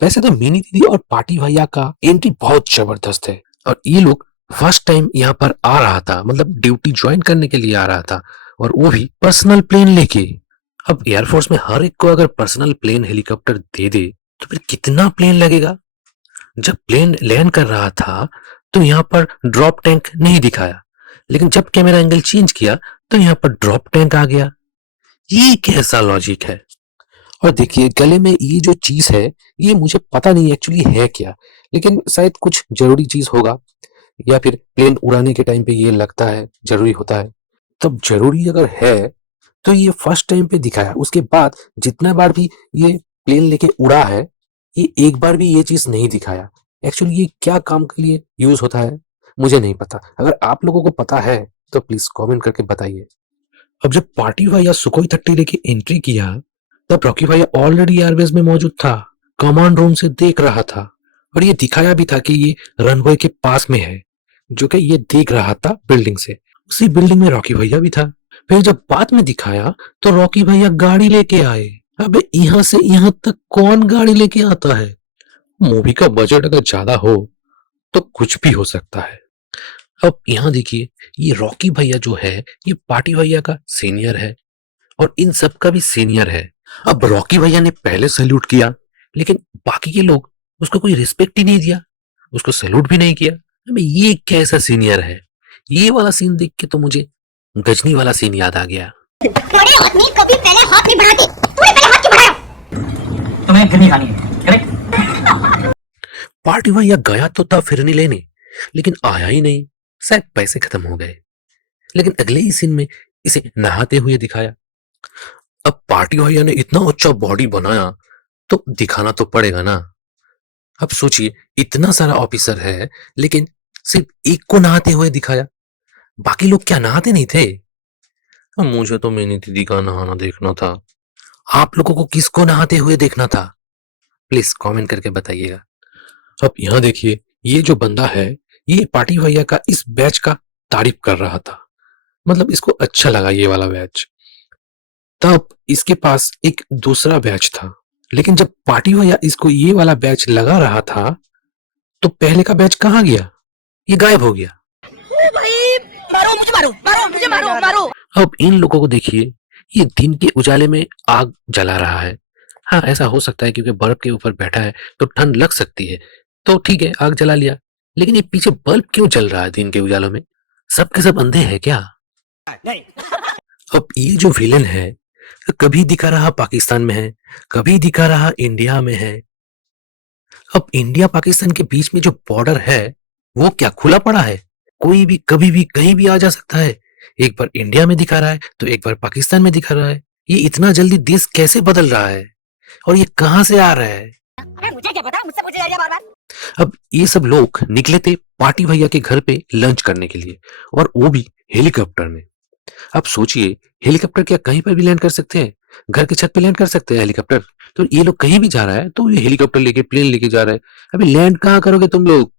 वैसे तो मिनी दीदी और पार्टी भैया का एंट्री बहुत जबरदस्त है और ये लोग फर्स्ट टाइम यहाँ पर आ रहा था, मतलब ड्यूटी ज्वाइन करने के लिए आ रहा था और वो भी पर्सनल प्लेन लेके। अब एयरफोर्स में हर एक को अगर पर्सनल प्लेन हेलीकॉप्टर दे दे तो फिर कितना प्लेन लगेगा। जब प्लेन लैंड कर रहा था तो यहाँ पर ड्रॉप टैंक नहीं दिखाया, लेकिन जब कैमरा एंगल चेंज किया तो यहाँ पर ड्रॉप टैंक आ गया। ये कैसा लॉजिक है। और देखिए गले में ये जो चीज है, ये मुझे पता नहीं एक्चुअली है क्या, लेकिन शायद कुछ जरूरी चीज होगा या फिर प्लेन उड़ाने के टाइम पे ये लगता है जरूरी होता है। तब जरूरी अगर है तो ये फर्स्ट टाइम पे दिखाया, उसके बाद जितना बार भी ये प्लेन लेके उड़ा है ये एक बार भी ये चीज नहीं दिखाया। एक्चुअली ये क्या काम के लिए यूज होता है मुझे नहीं पता। अगर आप लोगों को पता है तो प्लीज कमेंट करके बताइए। अब जब पार्टी भैया सुखोई 30 लेके एंट्री किया तब रॉकी भैया ऑलरेडी एयरबेस में मौजूद था, कमांड रूम से देख रहा था और ये दिखाया भी था कि ये रनवे के पास में है, जो कि ये देख रहा था बिल्डिंग से। उसी बिल्डिंग में रॉकी भैया भी था। फिर जब बाद में दिखाया तो रॉकी भैया गाड़ी लेके आए। अबे यहाँ से यहाँ तक कौन गाड़ी लेके आता है। मूवी का बजट अगर ज्यादा हो तो कुछ भी हो सकता है। अब यहाँ देखिए ये रॉकी भैया जो है ये पार्टी भैया का सीनियर है और इन सब का भी सीनियर है। अब रॉकी भैया ने पहले सैल्यूट किया लेकिन बाकी के लोग उसको कोई रिस्पेक्ट ही नहीं दिया, उसको सैल्यूट भी नहीं किया। अबे ये कैसा सीनियर है। ये वाला सीन देख के तो मुझे गजनी वाला सीन याद आ गया। तुम्हारे आदमी कभी पहले हाथ नहीं बढ़ाते, तुम्हें पहले हाथ क्यों बढ़ाया? तुम्हें फिरनी खानी है, करेक्ट? पार्टी भैया गया तो था फिरनी लेने, लेकिन आया ही नहीं, शायद पैसे खत्म हो गए। लेकिन अगले ही सीन में इसे नहाते हुए दिखाया। अब पार्टी भैया ने इतना अच्छा बॉडी बनाया तो दिखाना तो पड़ेगा ना। अब सोचिए इतना सारा ऑफिसर है लेकिन सिर्फ एक को नहाते हुए दिखाया, बाकी लोग क्या नहाते नहीं थे। अब मुझे तो मिनी दीदी का नहाना देखना था। आप लोगों को किसको नहाते हुए देखना था प्लीज कमेंट करके बताइएगा। अब यहाँ देखिए ये जो बंदा है ये पार्टी भैया का इस बैच का तारीफ कर रहा था, मतलब इसको अच्छा लगा ये वाला बैच। तब इसके पास एक दूसरा बैच था, लेकिन जब पार्टी भैया इसको ये वाला बैच लगा रहा था तो पहले का बैच कहाँ गया, ये गायब हो गया। ओ भाई, मारो मुझे, मारो मारो मुझे, मारो मारो। अब इन लोगों को देखिए ये दिन के उजाले में आग जला रहा है। हाँ ऐसा हो सकता है क्योंकि बर्फ के ऊपर बैठा है तो ठंड लग सकती है, तो ठीक है आग जला लिया। लेकिन ये पीछे बल्ब क्यों जल रहा है दिन के उजालों में, सब के सब अंधे हैं क्या। नहीं। अब ये जो विलेन है कभी दिखा रहा पाकिस्तान में है, कभी दिखा रहा इंडिया में है। अब इंडिया पाकिस्तान के बीच में जो बॉर्डर है वो क्या खुला पड़ा है, कोई भी कभी भी कहीं भी आ जा सकता है। एक बार इंडिया में दिखा रहा है तो एक बार पाकिस्तान में दिखा रहा है। ये इतना जल्दी देश कैसे बदल रहा है और ये कहां से आ रहा है। अरे मुझे क्या पता, मुझसे पूछे जा रही है बार-बार। अब ये सब लोग निकले थे पार्टी भैया के घर पे लंच करने के लिए और वो भी हेलीकॉप्टर में। अब सोचिए हेलीकॉप्टर क्या कहीं पर भी लैंड कर सकते हैं, घर के छत पे लैंड कर सकते हैं हेलीकॉप्टर। तो ये लोग कहीं भी जा रहा है तो ये हेलीकॉप्टर लेके प्लेन लेके जा रहा है। अभी लैंड कहाँ करोगे तुम लोग।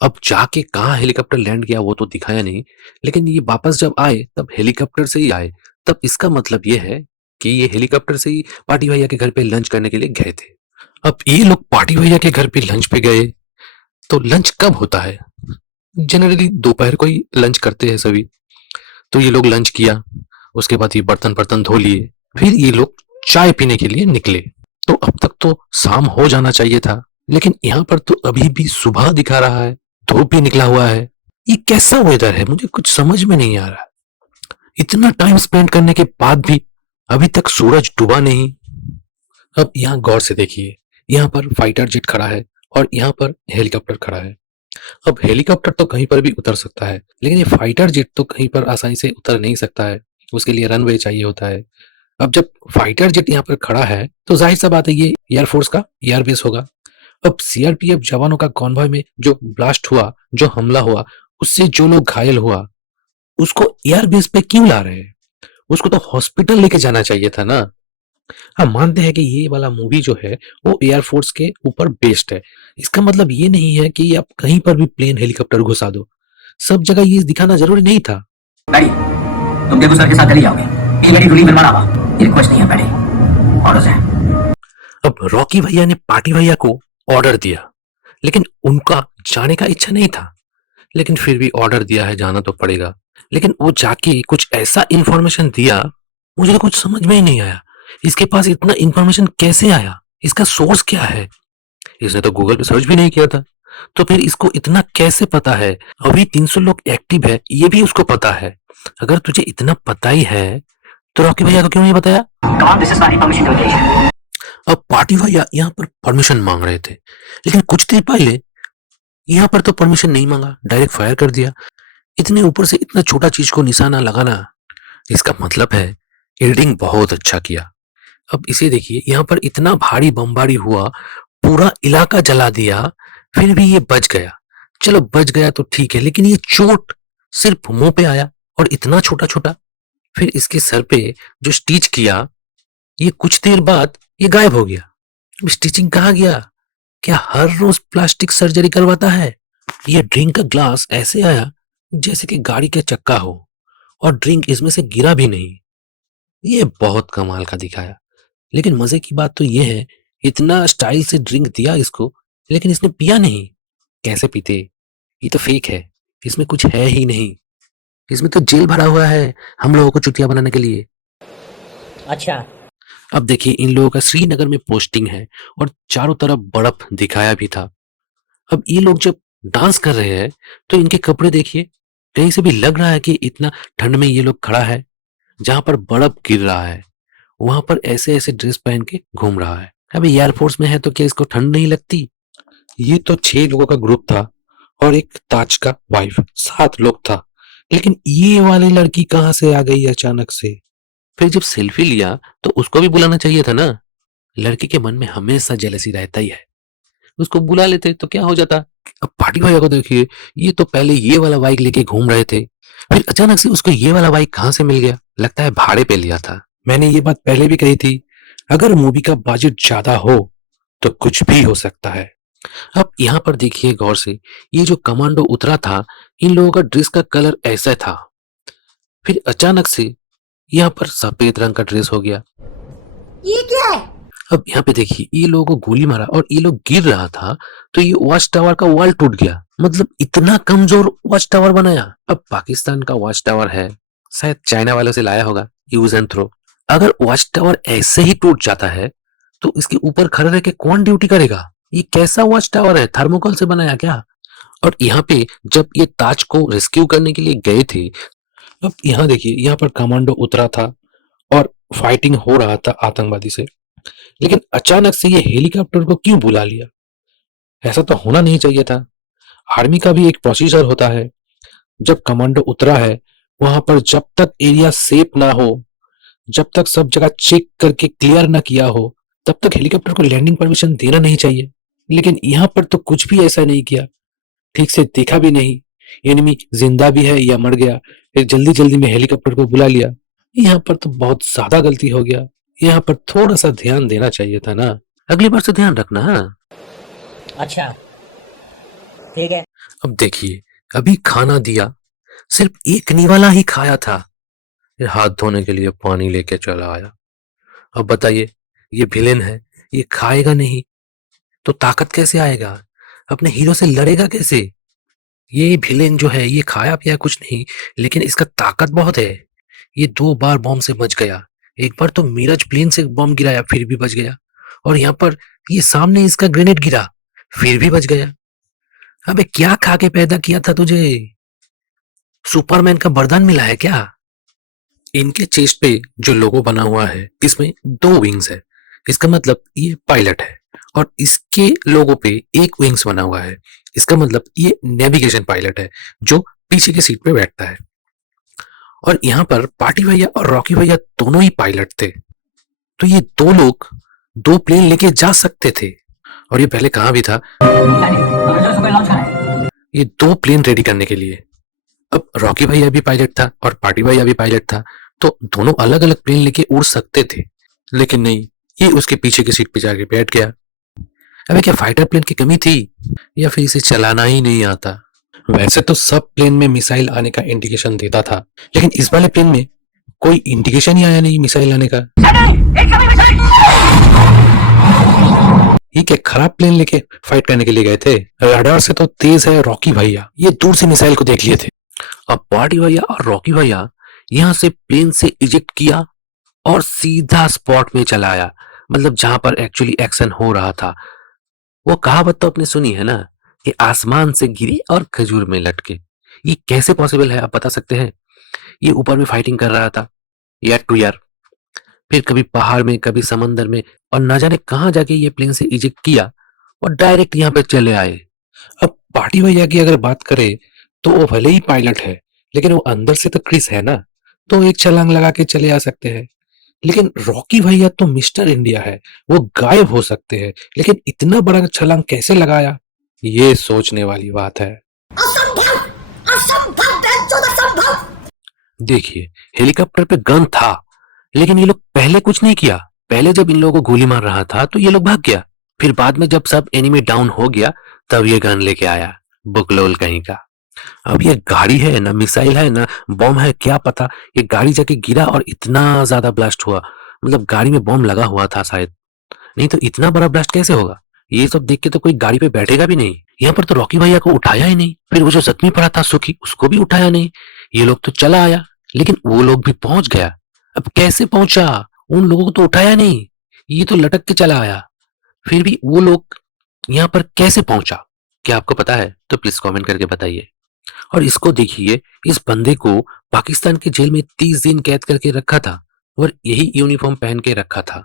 अब जाके कहाँ हेलीकॉप्टर लैंड किया वो तो दिखाया नहीं, लेकिन ये वापस जब आए तब हेलीकॉप्टर से ही आए। तब इसका मतलब ये है कि ये हेलीकॉप्टर से ही पार्टी भैया के घर पे लंच करने के लिए गए थे। अब ये लोग पार्टी भैया के घर पे लंच पे गए तो लंच कब होता है, जनरली दोपहर को ही लंच करते हैं सभी। तो ये लोग लंच किया, उसके बाद ये बर्तन बर्तन धो लिए, फिर ये लोग चाय पीने के लिए निकले। तो अब तक तो शाम हो जाना चाहिए था, लेकिन यहाँ पर तो अभी भी सुबह दिखा रहा है, धूप भी निकला हुआ है। ये कैसा वेदर है मुझे कुछ समझ में नहीं आ रहा। इतना टाइम स्पेंड करने के बाद भी अभी तक सूरज डूबा नहीं। अब यहाँ गौर से देखिए, यहाँ पर फाइटर जेट खड़ा है और यहाँ पर हेलीकॉप्टर खड़ा है। अब हेलीकॉप्टर तो कहीं पर भी उतर सकता है, लेकिन ये फाइटर जेट तो कहीं पर आसानी से उतर नहीं सकता है, उसके लिए रनवे चाहिए होता है। अब जब फाइटर जेट यहाँ पर खड़ा है तो जाहिर सा बात है ये एयरफोर्स का एयरबेस होगा। अब सीआरपीएफ जवानों का कॉन्वॉय में जो ब्लास्ट हुआ, जो हमला हुआ, उससे जो लोग घायल हुआ उसको एयरबेस पे क्यों ला रहे हैं, उसको तो हॉस्पिटल लेके जाना चाहिए था ना। हम मानते हैं कि ये वाला मूवी जो है वो एयरफोर्स के ऊपर बेस्ड है, इसका मतलब ये नहीं है कि आप कहीं पर भी प्लेन हेलीकॉप्टर घुसा दो, सब जगह ये दिखाना जरूरी नहीं था। डैडी, तुम देखो सर के साथ चली जाओगे। ये रेडी टू लीव ये रिक्वेस्ट नहीं है डैडी, ऑर्डर्स है। अब रॉकी भैया ने पार्टी भैया को ऑर्डर दिया, लेकिन उनका जाने का इच्छा नहीं था, लेकिन फिर भी ऑर्डर दिया है, जाना तो पड़ेगा। लेकिन वो जाके कुछ ऐसा इंफॉर्मेशन दिया, मुझे तो कुछ समझ में ही नहीं आया। इसके पास इतना इंफॉर्मेशन कैसे आया? इसका सोर्स क्या है? इसने तो गूगल पे सर्च भी नहीं किया था, तो फिर इसको इतना कैसे पता है? अभी 300 लोग एक्टिव है, ये भी उसको पता है। अगर तुझे इतना पता ही है, तो रॉकी भैया को क्यों नहीं बताया? Come on, this is party permission to engage. अब पार्टी भैया यहाँ पर परमिशन मांग रहे थे, लेकिन कुछ देर पहले यहाँ पर तो परमिशन नहीं मांगा, डायरेक्ट फायर कर दिया। इतने ऊपर से इतना छोटा चीज को निशाना लगाना, इसका मतलब है एडिटिंग बहुत अच्छा किया। अब इसे देखिए, यहाँ पर इतना भारी बमबारी हुआ, पूरा इलाका जला दिया, फिर भी ये बच गया। चलो बच गया तो ठीक है, लेकिन ये चोट सिर्फ मुंह पे आया और इतना छोटा छोटा। फिर इसके सर पे जो स्टिच किया, ये कुछ देर बाद ये गायब हो गया। अब स्टिचिंग कहाँ गया? क्या हर रोज प्लास्टिक सर्जरी करवाता है? ये ड्रिंक का ग्लास ऐसे आया जैसे कि गाड़ी का चक्का हो, और ड्रिंक इसमें से गिरा भी नहीं। ये बहुत कमाल का दिखाया। लेकिन मजे की बात तो ये है, इतना स्टाइल से ड्रिंक दिया इसको, लेकिन इसने पिया नहीं। कैसे पीते? ये तो फेक है, इसमें कुछ है ही नहीं। इसमें तो जेल भरा हुआ है हम लोगों को चुतिया बनाने के लिए। अच्छा। अब देखिए, इन लोगों का श्रीनगर में पोस्टिंग है और चारों तरफ बर्फ दिखाया भी था। अब ये लोग जब डांस कर रहे हैं, तो इनके कपड़े देखिए, कहीं से भी लग रहा है कि इतना ठंड में ये लोग खड़ा है। जहां पर बर्फ गिर रहा है, वहां पर ऐसे ऐसे ड्रेस पहन के घूम रहा है। अभी एयरफोर्स में है तो क्या इसको ठंड नहीं लगती? ये तो 6 लोगों का ग्रुप था और एक ताज का वाइफ, 7 लोग था। लेकिन ये वाली लड़की कहाँ से आ गई अचानक से? फिर जब सेल्फी लिया तो उसको भी बुलाना चाहिए था ना। लड़की के मन में हमेशा जेलसी रहता ही है, उसको बुला लेते तो क्या हो जाता। अब पार्टी भैया को देखिए, ये तो पहले ये वाला बाइक लेके घूम रहे थे, फिर अचानक से उसको ये वाला बाइक कहाँ से मिल गया? लगता है भाड़े पे लिया था। मैंने ये बात पहले भी कही थी, अगर मूवी का बजट ज्यादा हो तो कुछ भी हो सकता है। अब यहाँ पर देखिए गौर से, ये जो कमांडो उतरा था, इन लोगों का ड्रेस का कलर ऐसा था, फिर अचानक से यहाँ पर सफेद रंग का ड्रेस हो गया। ये क्या है? अब यहाँ पे देखिए, ये लोगों को गोली मारा और ये लोग गिर रहा था, तो ये वॉच टावर का वॉल टूट गया। मतलब इतना कमजोर वॉच टावर बनाया। अब पाकिस्तान का वॉच टावर है, शायद चाइना वालों से लाया होगा, यूज एंड थ्रो। अगर वॉच टावर ऐसे ही टूट जाता है, तो इसके ऊपर खड़े रह के कौन ड्यूटी करेगा? ये कैसा वॉच टावर है? थर्मोकोल से बनाया क्या? और यहाँ पे जब ये ताज को रेस्क्यू करने के लिए गए थे, अब यहाँ देखिए, यहाँ पर कमांडो उतरा था और फाइटिंग हो रहा था आतंकवादी से। लेकिन अचानक से ये हेलीकॉप्टर को क्यों बुला लिया? ऐसा तो होना नहीं चाहिए था। आर्मी का भी एक प्रोसीजर होता है। जब कमांडो उतरा है, वहां पर जब तक एरिया सेफ ना हो, जब तक सब जगह चेक करके क्लियर ना किया हो, तब तक हेलीकॉप्टर को लैंडिंग परमिशन देना नहीं चाहिए। लेकिन यहाँ पर तो कुछ भी ऐसा नहीं किया, ठीक से देखा भी नहीं एनिमी जिंदा भी है या मर गया, फिर जल्दी जल्दी में हेलीकॉप्टर को बुला लिया। यहाँ पर तो बहुत ज्यादा गलती हो गया। यहाँ पर थोड़ा सा ध्यान देना चाहिए था ना। अगली बार से ध्यान रखना। हाँ, अच्छा, ठीक है। अब देखिए, अभी खाना दिया, सिर्फ एक निवाला ही खाया था, फिर हाथ धोने के लिए पानी लेके चला आया। अब बताइए, ये विलेन है, ये खाएगा नहीं तो ताकत कैसे आएगा? अपने हीरो से लड़ेगा कैसे? ये विलेन जो है, ये खाया पिया कुछ नहीं, लेकिन इसका ताकत बहुत है। ये 2 बार बॉम्ब से बच गया। एक बार तो मीरज प्लेन से बॉम्ब गिराया, फिर भी बच गया। और यहाँ पर ये सामने इसका ग्रेनेड गिरा, फिर भी बच गया। अबे क्या खा के पैदा किया था तुझे? सुपरमैन का वरदान मिला है क्या? इनके चेस्ट पे जो लोगो बना हुआ है, इसमें 2 विंग्स है। इसका मतलब ये पायलट है। और इसके लोगो पे एक विंग्स बना हुआ है, इसका मतलब ये नेविगेशन पायलट है, जो पीछे की सीट पे बैठता है। और यहाँ पर पार्टी भैया और रॉकी भैया दोनों ही पायलट थे, तो ये 2 लोग 2 प्लेन लेके जा सकते थे। और ये पहले कहा भी था, ये 2 प्लेन रेडी करने के लिए। अब रॉकी भैया भी पायलट था और पार्टी भैया भी पायलट था, तो दोनों अलग अलग प्लेन लेके उड़ सकते थे। लेकिन नहीं, ये उसके पीछे की सीट पे जाके बैठ गया। अबे क्या फाइटर प्लेन की कमी थी, या फिर इसे चलाना ही नहीं आता? वैसे तो सब प्लेन में मिसाइल आने का इंडिकेशन देता था, लेकिन इस वाले प्लेन में कोई इंडिकेशन ही आया नहीं मिसाइल आने का। ये क्या खराब प्लेन लेके फाइट करने के लिए गए थे? रडार से तो तेज है रॉकी भैया, ये दूर से मिसाइल को देख लिए थे। अब पार्टी भैया और रॉकी भैया यहाँ से प्लेन से इजेक्ट किया और सीधा स्पॉट में चला आया, मतलब जहां पर एक्चुअली एक्शन हो रहा था। वो कहावत तो आपने सुनी है ना, कि आसमान से गिरी और खजूर में लटके। ये कैसे पॉसिबल है, आप बता सकते हैं? ये ऊपर में फाइटिंग कर रहा था ईयर टू ईयर, फिर कभी पहाड़ में कभी समंदर में, और ना जाने कहां जाके ये प्लेन से इजेक्ट किया और डायरेक्ट यहाँ पे चले आए। अब पार्टी भैया की अगर बात करें तो वो भले ही पायलट है, लेकिन वो अंदर से तो क्रिस है ना, तो एक छलांग लगा के चले आ सकते हैं। लेकिन रॉकी भैया तो मिस्टर इंडिया है, वो गायब हो सकते हैं, लेकिन इतना बड़ा छलांग कैसे लगाया, ये सोचने वाली बात है। असंभव, असंभव, बेंचोद असंभव। देखिए, हेलीकॉप्टर पे गन था, लेकिन ये लोग पहले कुछ नहीं किया। पहले जब इन लोगों को गोली मार रहा था तो ये लोग भाग गया, फिर बाद में जब सब एनिमी डाउन हो गया तब ये गन लेके आया, बुकलोल कहीं का। अब ये गाड़ी है ना, मिसाइल है ना, बॉम्ब है, क्या पता। ये गाड़ी जाके गिरा और इतना ज्यादा ब्लास्ट हुआ, मतलब गाड़ी में बॉम्ब लगा हुआ था शायद, नहीं तो इतना बड़ा ब्लास्ट कैसे होगा। ये सब देख के तो कोई गाड़ी पे बैठेगा भी नहीं। यहाँ पर तो रॉकी भैया को उठाया ही नहीं, फिर वो जो जख्मी पड़ा था सुखी, उसको भी उठाया नहीं। ये लोग तो चला आया, लेकिन वो लोग भी पहुंच गया। अब कैसे पहुंचा, उन लोगों को तो उठाया नहीं, ये तो लटक के चला आया। फिर भी वो लोग यहाँ पर कैसे पहुंचा, क्या आपको पता है? तो प्लीज कमेंट करके बताइए। और इसको देखिए, इस बंदे को पाकिस्तान के जेल में 30 दिन कैद करके रखा था और यही यूनिफॉर्म पहन के रखा था,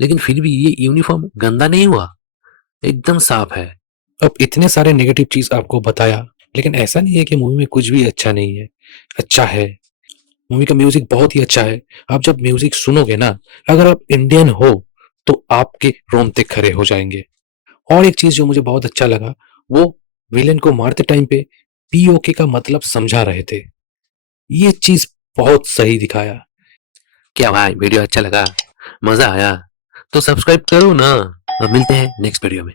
लेकिन फिर भी ये यूनिफॉर्म गंदा नहीं हुआ, एकदम साफ है। अब इतने सारे नेगेटिव चीज आपको बताया, लेकिन ऐसा नहीं है कि मूवी में कुछ भी अच्छा नहीं है, अच्छा है। मूवी का म्यूजिक बहुत ही अच्छा है। आप जब म्यूजिक सुनोगे ना, अगर आप इंडियन हो तो आपके रोंगटे खड़े हो जाएंगे। और एक चीज जो मुझे बहुत अच्छा लगा, वो विलेन को मारते टाइम पे पीओके का मतलब समझा रहे थे, ये चीज बहुत सही दिखाया। क्या भाई, वीडियो अच्छा लगा, मजा आया? तो सब्सक्राइब करो ना, और मिलते हैं नेक्स्ट वीडियो में।